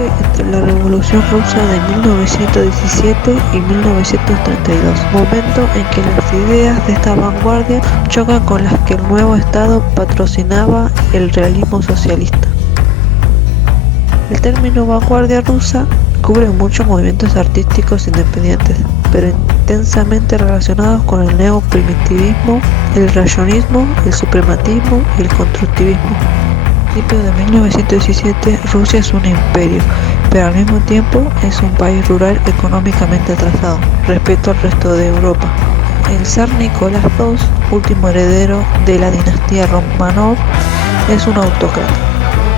surge entre la Revolución Rusa de 1917 y 1932, momento en que las ideas de esta vanguardia chocan con las que el nuevo Estado patrocinaba el realismo socialista. El término vanguardia rusa cubre muchos movimientos artísticos independientes, pero intensamente relacionados con el neoprimitivismo, el rayonismo, el suprematismo y el constructivismo. A principios de 1917, Rusia es un imperio, pero al mismo tiempo es un país rural económicamente atrasado respecto al resto de Europa. El zar Nicolás II, último heredero de la dinastía Románov, es un autócrata.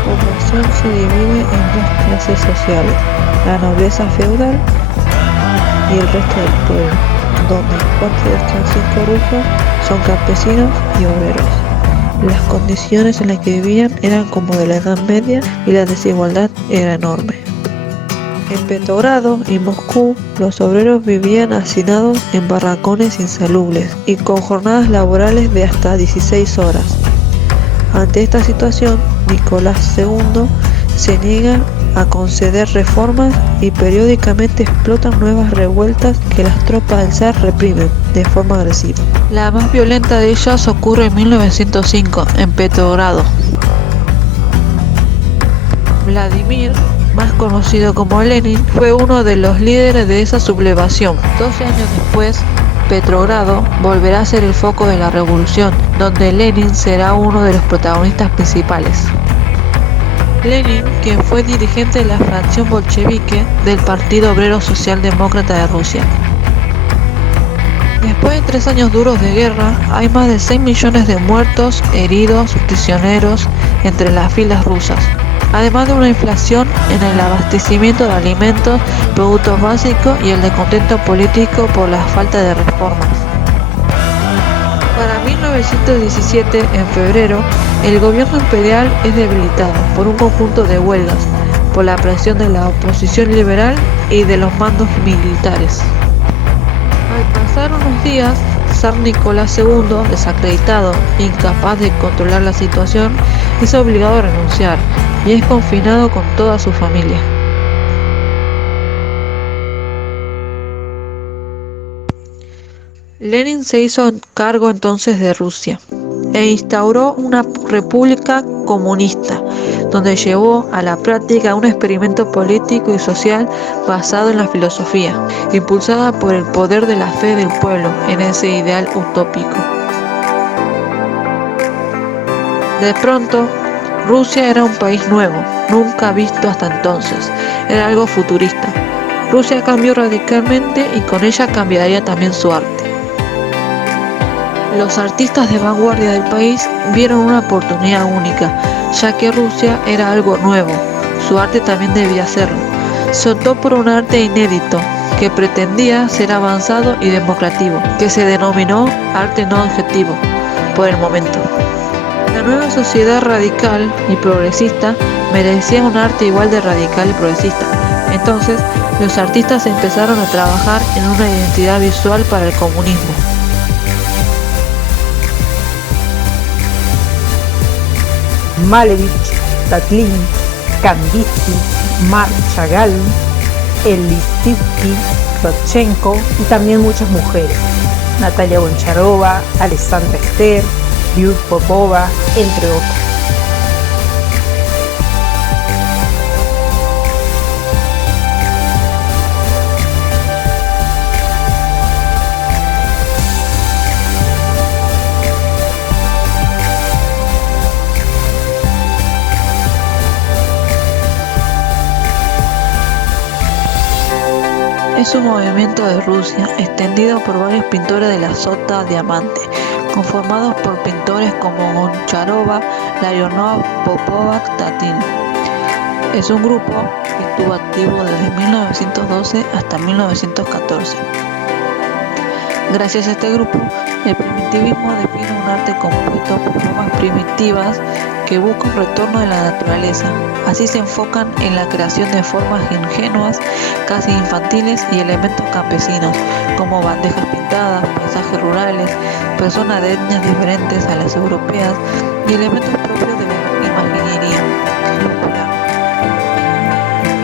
La población se divide en dos clases sociales, la nobleza feudal y el resto del pueblo, donde 4 de cada 5 rusos son campesinos y obreros. Las condiciones en las que vivían eran como de la Edad Media y la desigualdad era enorme. En Petrogrado y Moscú, los obreros vivían hacinados en barracones insalubres y con jornadas laborales de hasta 16 horas. Ante esta situación, Nicolás II se niega a conceder reformas y periódicamente explotan nuevas revueltas que las tropas del zar reprimen de forma agresiva. La más violenta de ellas ocurre en 1905, en Petrogrado. Vladimir, más conocido como Lenin, fue uno de los líderes de esa sublevación. 12 años después, Petrogrado volverá a ser el foco de la revolución, donde Lenin será uno de los protagonistas principales. Lenin, quien fue dirigente de la fracción bolchevique del Partido Obrero Socialdemócrata de Rusia. Después de 3 años duros de guerra, hay más de 6 millones de muertos, heridos, prisioneros entre las filas rusas, además de una inflación en el abastecimiento de alimentos, productos básicos y el descontento político por la falta de reformas. Para 1917, en febrero, el gobierno imperial es debilitado por un conjunto de huelgas, por la presión de la oposición liberal y de los mandos militares. Al pasar unos días, zar Nicolás II, desacreditado e incapaz de controlar la situación, es obligado a renunciar y es confinado con toda su familia. Lenin se hizo cargo entonces de Rusia e instauró una república comunista, donde llevó a la práctica un experimento político y social basado en la filosofía, impulsada por el poder de la fe del pueblo en ese ideal utópico. De pronto, Rusia era un país nuevo, nunca visto hasta entonces, era algo futurista. Rusia cambió radicalmente y con ella cambiaría también su arte. Los artistas de vanguardia del país vieron una oportunidad única, ya que Rusia era algo nuevo, su arte también debía serlo. Se optó por un arte inédito, que pretendía ser avanzado y democrático, que se denominó arte no objetivo, por el momento. La nueva sociedad radical y progresista merecía un arte igual de radical y progresista. Entonces, los artistas empezaron a trabajar en una identidad visual para el comunismo. Malevich, Tatlin, Kandinsky, Marc Chagall, Lissitzky, Rodchenko y también muchas mujeres, Natalia Goncharova, Alessandra Ester, Lyudmila Popova, entre otros. Es un movimiento de Rusia, extendido por varios pintores de la Sota Diamante, conformados por pintores como Goncharova, Larionov, Popova, Tatlin. Es un grupo que estuvo activo desde 1912 hasta 1914. Gracias a este grupo, el primitivismo define un arte compuesto por formas primitivas que buscan un retorno de la naturaleza. Así se enfocan en la creación de formas ingenuas, casi infantiles y elementos campesinos, como bandejas pintadas, paisajes rurales, personas de etnias diferentes a las europeas y elementos propios de la imaginería popular.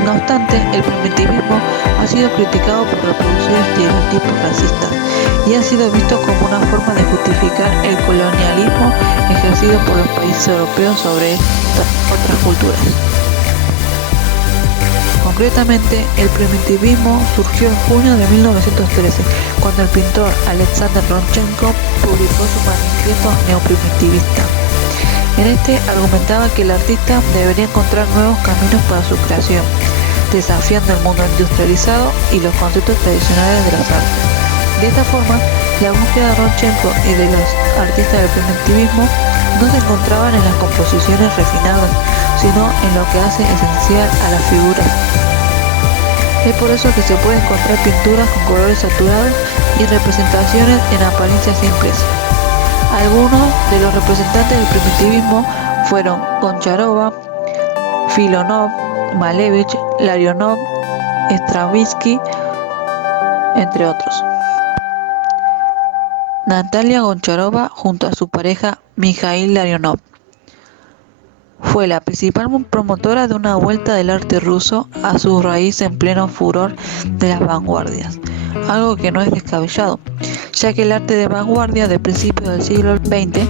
No obstante, el primitivismo ha sido criticado por reproducir estereotipos racistas y ha sido visto como una forma de justificar el colonialismo ejercido por los países europeos sobre estas otras culturas. Concretamente, el primitivismo surgió en junio de 1913, cuando el pintor Alexander Rodchenko publicó su manifiesto neoprimitivista. En este argumentaba que el artista debería encontrar nuevos caminos para su creación, desafiando el mundo industrializado y los conceptos tradicionales de las artes. De esta forma, la búsqueda de Rodchenko y de los artistas del primitivismo no se encontraban en las composiciones refinadas, sino en lo que hace esencial a las figuras. Es por eso que se pueden encontrar pinturas con colores saturados y representaciones en apariencias simples. Algunos de los representantes del primitivismo fueron Goncharova, Filonov, Malevich, Larionov, Stravinsky, entre otros. Natalia Goncharova, junto a su pareja Mikhail Larionov, fue la principal promotora de una vuelta del arte ruso a su raíz en pleno furor de las vanguardias, algo que no es descabellado, ya que el arte de vanguardia de principios del siglo XX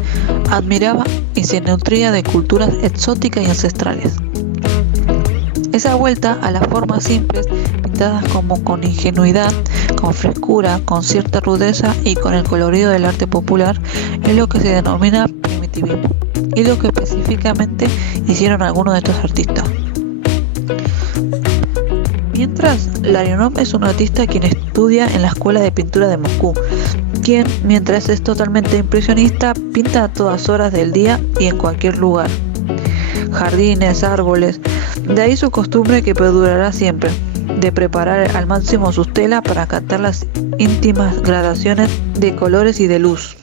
admiraba y se nutría de culturas exóticas y ancestrales. Esa vuelta a las formas simples, pintadas como con ingenuidad, con frescura, con cierta rudeza y con el colorido del arte popular, es lo que se denomina primitivismo, y lo que específicamente hicieron algunos de estos artistas. Mientras, Larionov es un artista quien estudia en la Escuela de Pintura de Moscú, quien, mientras es totalmente impresionista, pinta a todas horas del día y en cualquier lugar. Jardines, árboles, de ahí su costumbre que perdurará siempre, de preparar al máximo sus telas para captar las íntimas gradaciones de colores y de luz.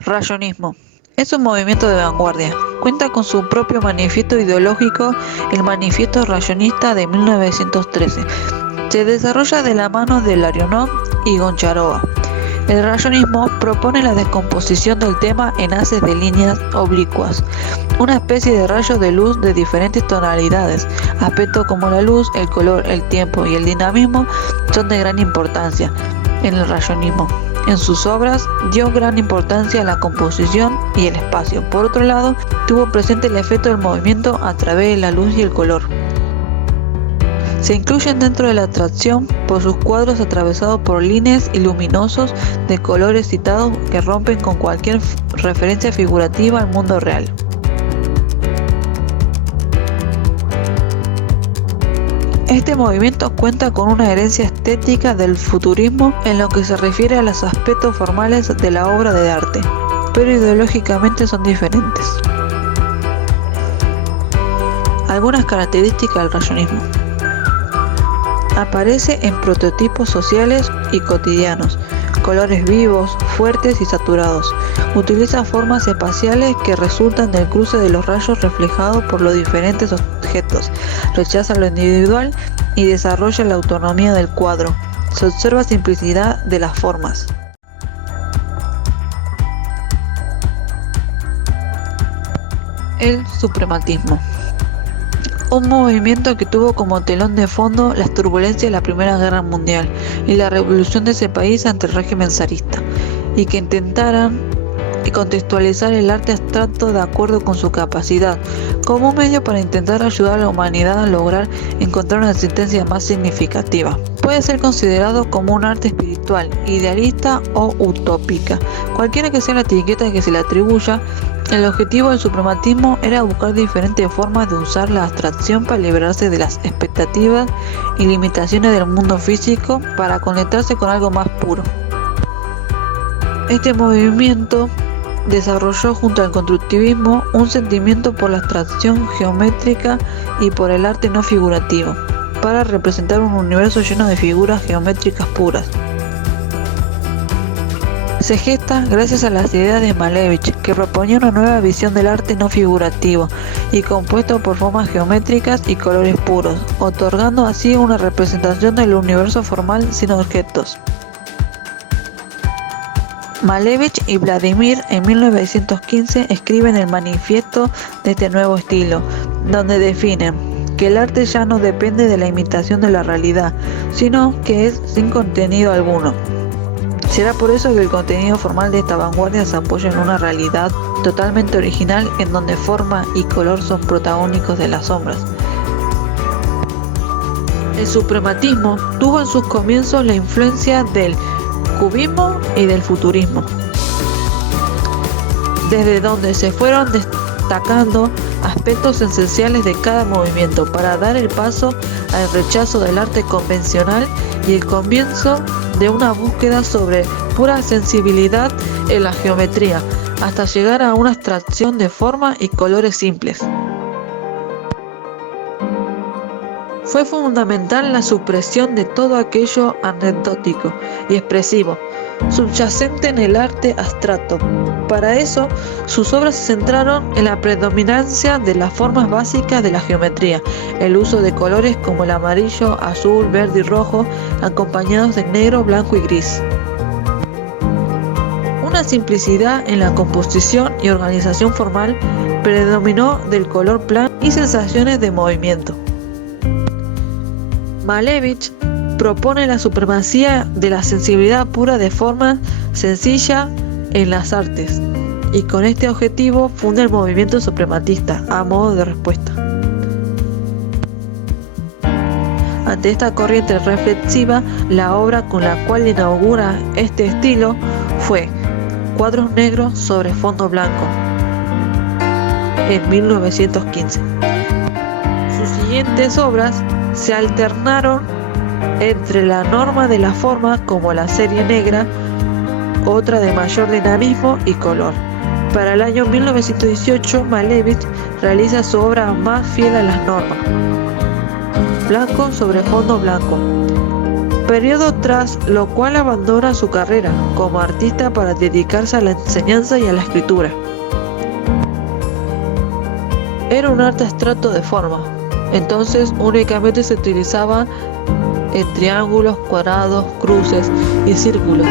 Rayonismo. Es un movimiento de vanguardia. Cuenta con su propio manifiesto ideológico, el Manifiesto Rayonista de 1913. Se desarrolla de la mano de Larionov y Goncharova. El rayonismo propone la descomposición del tema en haces de líneas oblicuas, una especie de rayos de luz de diferentes tonalidades. Aspectos como la luz, el color, el tiempo y el dinamismo son de gran importancia en el rayonismo. En sus obras dio gran importancia a la composición y el espacio. Por otro lado, tuvo presente el efecto del movimiento a través de la luz y el color. Se incluyen dentro de la atracción por sus cuadros atravesados por líneas y luminosos de colores citados que rompen con cualquier referencia figurativa al mundo real. Este movimiento cuenta con una herencia estética del futurismo en lo que se refiere a los aspectos formales de la obra de arte, pero ideológicamente son diferentes. Algunas características del rayonismo. Aparece en prototipos sociales y cotidianos, colores vivos, fuertes y saturados. Utiliza formas espaciales que resultan del cruce de los rayos reflejados por los diferentes objetos. Rechaza lo individual y desarrolla la autonomía del cuadro. Se observa simplicidad de las formas. El suprematismo. Un movimiento que tuvo como telón de fondo las turbulencias de la Primera Guerra Mundial y la revolución de ese país ante el régimen zarista, y que intentaran contextualizar el arte abstracto de acuerdo con su capacidad, como un medio para intentar ayudar a la humanidad a lograr encontrar una existencia más significativa. Puede ser considerado como un arte espiritual, idealista o utópica. Cualquiera que sea la etiqueta que se le atribuya, el objetivo del suprematismo era buscar diferentes formas de usar la abstracción para liberarse de las expectativas y limitaciones del mundo físico para conectarse con algo más puro. Este movimiento desarrolló junto al constructivismo un sentimiento por la abstracción geométrica y por el arte no figurativo, para representar un universo lleno de figuras geométricas puras. Se gesta gracias a las ideas de Malevich, que proponía una nueva visión del arte no figurativo y compuesto por formas geométricas y colores puros, otorgando así una representación del universo formal sin objetos. Malevich y Vladimir en 1915 escriben el manifiesto de este nuevo estilo, donde definen que el arte ya no depende de la imitación de la realidad, sino que es sin contenido alguno. Será por eso que el contenido formal de esta vanguardia se apoya en una realidad totalmente original en donde forma y color son protagónicos de las sombras. El suprematismo tuvo en sus comienzos la influencia del cubismo y del futurismo, desde donde se fueron destacando aspectos esenciales de cada movimiento para dar el paso al rechazo del arte convencional y el comienzo de una búsqueda sobre pura sensibilidad en la geometría, hasta llegar a una abstracción de forma y colores simples. Fue fundamental la supresión de todo aquello anecdótico y expresivo, subyacente en el arte abstracto. Para eso, sus obras se centraron en la predominancia de las formas básicas de la geometría, el uso de colores como el amarillo, azul, verde y rojo, acompañados de negro, blanco y gris. Una simplicidad en la composición y organización formal predominó del color plano y sensaciones de movimiento. Malevich propone la supremacía de la sensibilidad pura de forma sencilla en las artes, y con este objetivo funda el movimiento suprematista a modo de respuesta. Ante esta corriente reflexiva, la obra con la cual inaugura este estilo fue Cuadros negros sobre fondo blanco, en 1915. Sus siguientes obras se alternaron entre la norma de la forma como la serie negra, otra de mayor dinamismo y color. Para el año 1918, Malevich realiza su obra más fiel a las normas, blanco sobre fondo blanco, periodo tras lo cual abandona su carrera como artista para dedicarse a la enseñanza y a la escritura. Era un arte abstracto de forma, entonces únicamente se utilizaba en triángulos, cuadrados, cruces y círculos.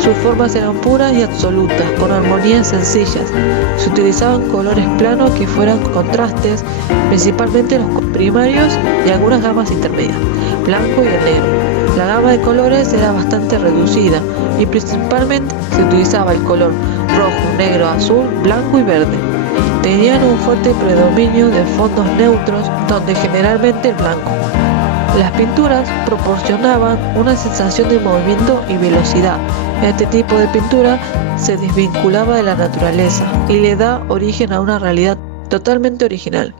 Sus formas eran puras y absolutas, con armonías sencillas. Se utilizaban colores planos que fueran contrastes, principalmente los primarios y algunas gamas intermedias, blanco y el negro. La gama de colores era bastante reducida y principalmente se utilizaba el color rojo, negro, azul, blanco y verde. Tenían un fuerte predominio de fondos neutros, donde generalmente el blanco. Las pinturas proporcionaban una sensación de movimiento y velocidad. Este tipo de pintura se desvinculaba de la naturaleza y le da origen a una realidad totalmente original.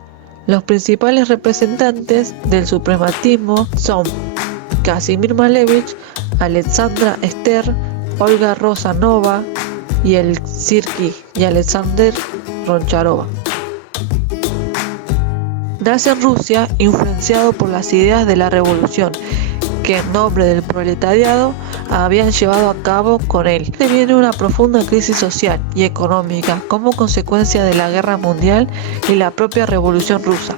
Los principales representantes del suprematismo son Kazimir Malevich, Alexandra Ster, Olga Rosanova y el Sirki y Alexander Roncharova. Nace en Rusia influenciado por las ideas de la revolución que en nombre del proletariado habían llevado a cabo con él. Se viene una profunda crisis social y económica como consecuencia de la guerra mundial y la propia revolución rusa,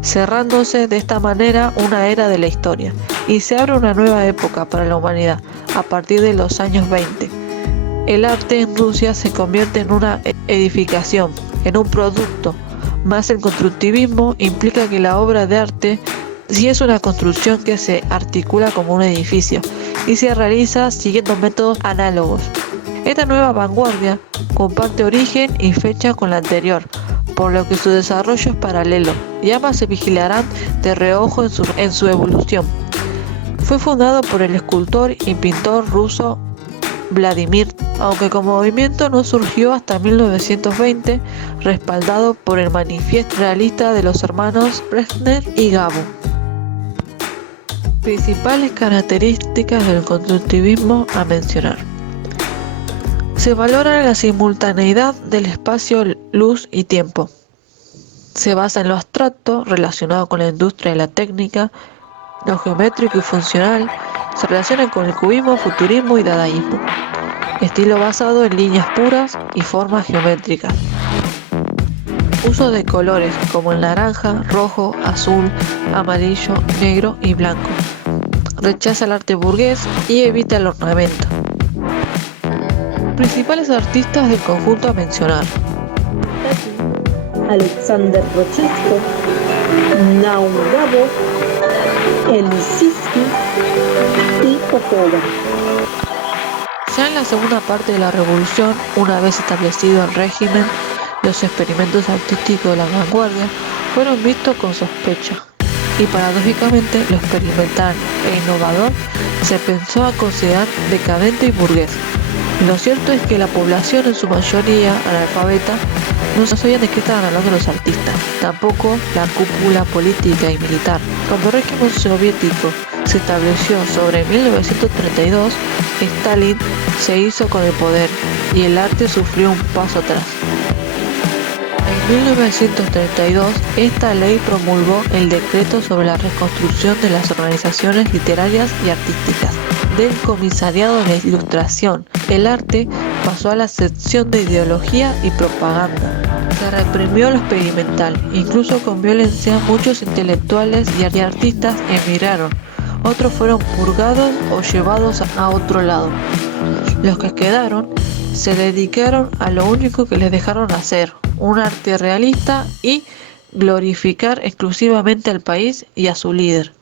cerrándose de esta manera una era de la historia, y se abre una nueva época para la humanidad a partir de los años 20. El arte en Rusia se convierte en una edificación, en un producto, más el constructivismo implica que la obra de arte sí es una construcción que se articula como un edificio y se realiza siguiendo métodos análogos. Esta nueva vanguardia comparte origen y fecha con la anterior, por lo que su desarrollo es paralelo y ambas se vigilarán de reojo en su evolución. Fue fundado por el escultor y pintor ruso Vladimir, aunque como movimiento no surgió hasta 1920, respaldado por el manifiesto realista de los hermanos Brezhnev y Gabo. Principales características del constructivismo a mencionar. Se valora la simultaneidad del espacio, luz y tiempo. Se basa en lo abstracto, relacionado con la industria y la técnica, lo geométrico y funcional, se relaciona con el cubismo, futurismo y dadaísmo. Estilo basado en líneas puras y formas geométricas. Uso de colores como el naranja, rojo, azul, amarillo, negro y blanco. Rechaza el arte burgués y evita el ornamento. Principales artistas del conjunto a mencionar: Alexander Rochesco, Naugabo, Elisiski y Ojoba. Ya en la segunda parte de la revolución, una vez establecido el régimen, los experimentos artísticos de la vanguardia fueron vistos con sospecha, y paradójicamente lo experimental e innovador se pensó a considerar decadente y burgués. Lo cierto es que la población, en su mayoría analfabeta, no sabían de qué estaban hablando los artistas, tampoco la cúpula política y militar. Cuando el régimen soviético se estableció sobre 1932, Stalin se hizo con el poder y el arte sufrió un paso atrás. En 1932, esta ley promulgó el decreto sobre la reconstrucción de las organizaciones literarias y artísticas del Comisariado de la Ilustración. El arte pasó a la sección de ideología y propaganda. Se reprimió lo experimental, incluso con violencia. Muchos intelectuales y artistas emigraron, otros fueron purgados o llevados a otro lado. Los que quedaron se dedicaron a lo único que les dejaron hacer, un arte realista y glorificar exclusivamente al país y a su líder.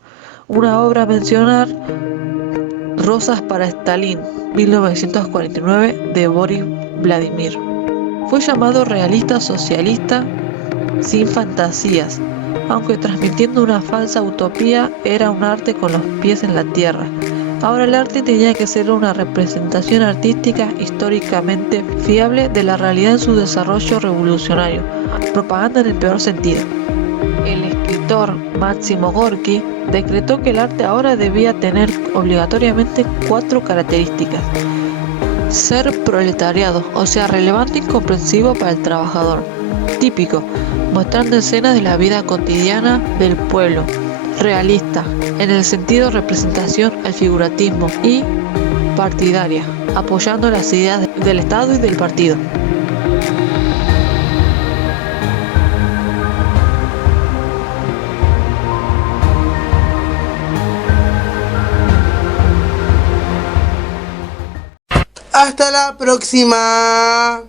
Una obra a mencionar: Rosas para Stalin, 1949, de Boris Vladimir. Fue llamado realista socialista sin fantasías, aunque transmitiendo una falsa utopía. Era un arte con los pies en la tierra. Ahora el arte tenía que ser una representación artística históricamente fiable de la realidad en su desarrollo revolucionario, propaganda en el peor sentido. El escritor Máximo Gorki decretó que el arte ahora debía tener obligatoriamente 4 características: ser proletariado, o sea, relevante y comprensivo para el trabajador; típico, mostrando escenas de la vida cotidiana del pueblo; realista, en el sentido de representación al figurativismo; y partidaria, apoyando las ideas del Estado y del partido. Hasta la próxima.